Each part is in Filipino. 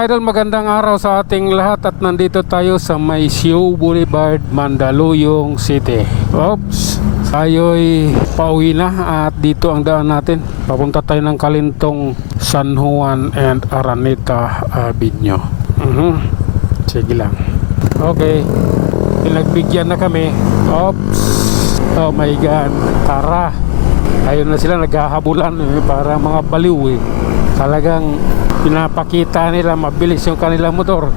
mga idol, magandang araw sa ating lahat at nandito tayo sa Maisiu Boulevard, Mandaluyong City. Oops, tayo'y pauwi na at dito ang daan natin. Papunta tayo ng Kalintong, San Juan and Araneta Avenue. Sige lang. Okay, pinagbigyan na kami. Oops, oh my god, tara. Ayun na sila, naghahabulan para mga baliw eh. Talagang pinapakita nila mabilis yung kanilang motor.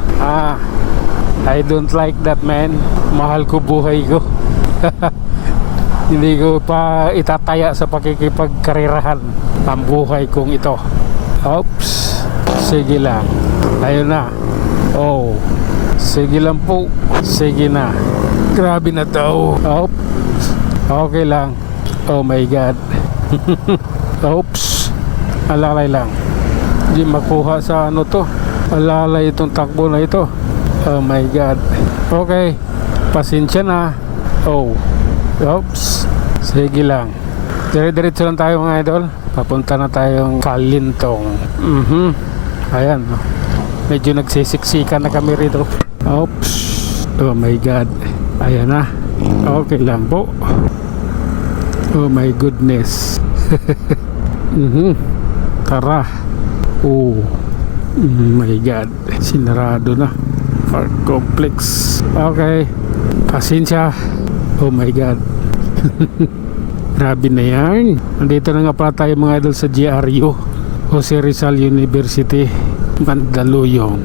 I don't like that, man. Mahal ko buhay ko. Hindi ko pa itataya sa pakikipagkarirahan ang buhay kong ito. Oops, sige lang. Ayun na. Oh, sige lang po. Sige na. Grabe na to. Oops, okay lang. Oh my god. Oops, alalay lang. Hindi makuha sa ano to, alalay itong takbo na ito. Oh my god. Okay, pasensya na. Oh, oops, sige lang. Dire-diretso lang tayo mga idol. Papunta na tayong Kalintong. Ayan, medyo nagsisiksikan na kami rito. Oops, oh my god. Ayan na. Okay lang po. Oh my goodness. Tara. Oh my god, sinarado na park complex. Okay, pasensya. Oh my god. Grabe na yan. Nandito na nga pala tayo mga idol sa GRU, Jose Rizal University, Mandaluyong.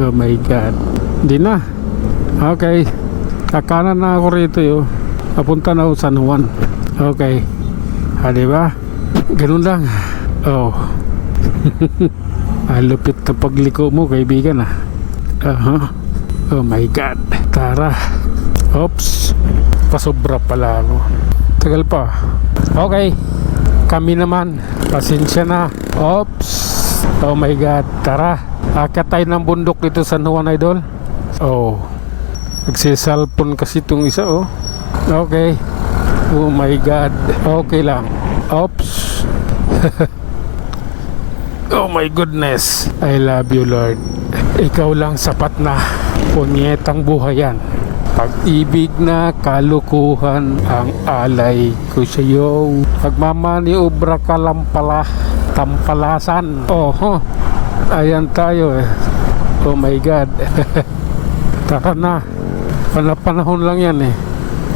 Oh my god, hindi na. Okay, kakanan na ako rito yo. Papunta na ako San Juan. Okay, diba? Ganun lang. Oh. Lupit na pagliko mo, kaibigan ah. Oh my god. Tara. Oops, pasobra pala ako. Tagal pa. Okay, kami naman, pasensya na. Oops, oh my god. Tara, akyat tayo ng bundok dito sa San Juan, idol. Oh, nagsisalpon kasi itong isa. Oh, okay. Oh my god. Okay lang. Oops. Oh my goodness, I love you Lord. Ikaw lang sapat na. Punyetang buhay yan. Pag-ibig na kalukuhan ang alay ko sa iyo. Pagmamaniobra ka lang pala, tampalasan. Ayan tayo eh. Oh my god. Tara na. Panahon lang yan eh.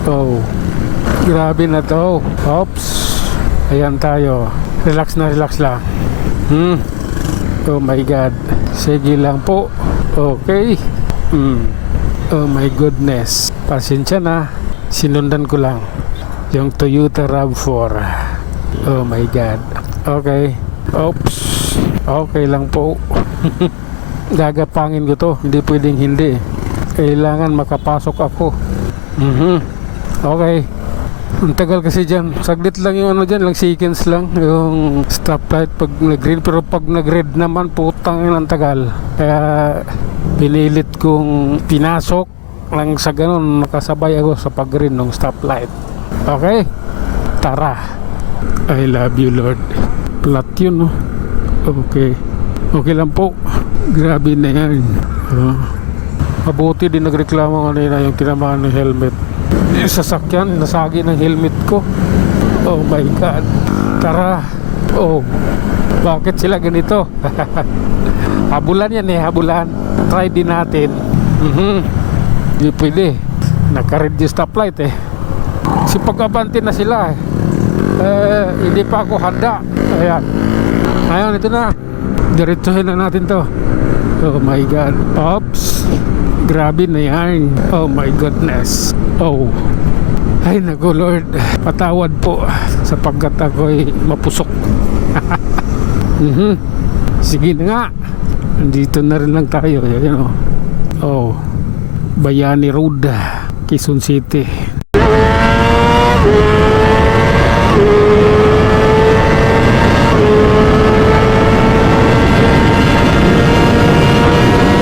Oh, grabe na to. Oops, ayan tayo. Relax na, relax lang. Oh my god. Sige lang po. Okay. Oh my goodness. Pasensya na. Sinundan ko lang yung Toyota RAV4. Oh my god. Okay. Oops. Okay lang po. Gagapangin ko to. Hindi pwedeng hindi. Kailangan makapasok ako. Okay. Ang tagal kasi dyan. Saglit lang yung ano dyan, lang seconds lang yung stoplight pag nag-green. Pero pag nag-red naman, putang ang tagal. Kaya pinilit kong pinasok lang sa ganun. Nakasabay ako sa pag-green ng stoplight. Okay? Tara. I love you Lord. Plat yun, no? Okay. Okay lang po. Grabe na yan. Mabuti din nagreklamo kanina yung tinamaan ng helmet. Yung sasakyan, nasagi ng helmet ko. Oh my god. Tara. Oh, bakit sila ganito? Habulan yan eh, habulan. Try din natin. Hindi pwede. Naka-red yung stoplight eh. Kasi pag-abante na sila hindi pa ako handa. Ayan, ito na. Diretsuhin na natin to. Oh my god. Oops, grabe na yan. Oh my goodness. Oh, ay naku Lord, patawad po sapagkat ako'y mapusok. Sige na nga, nandito na rin lang tayo, you know. Oh, Bayani Road, Quezon City.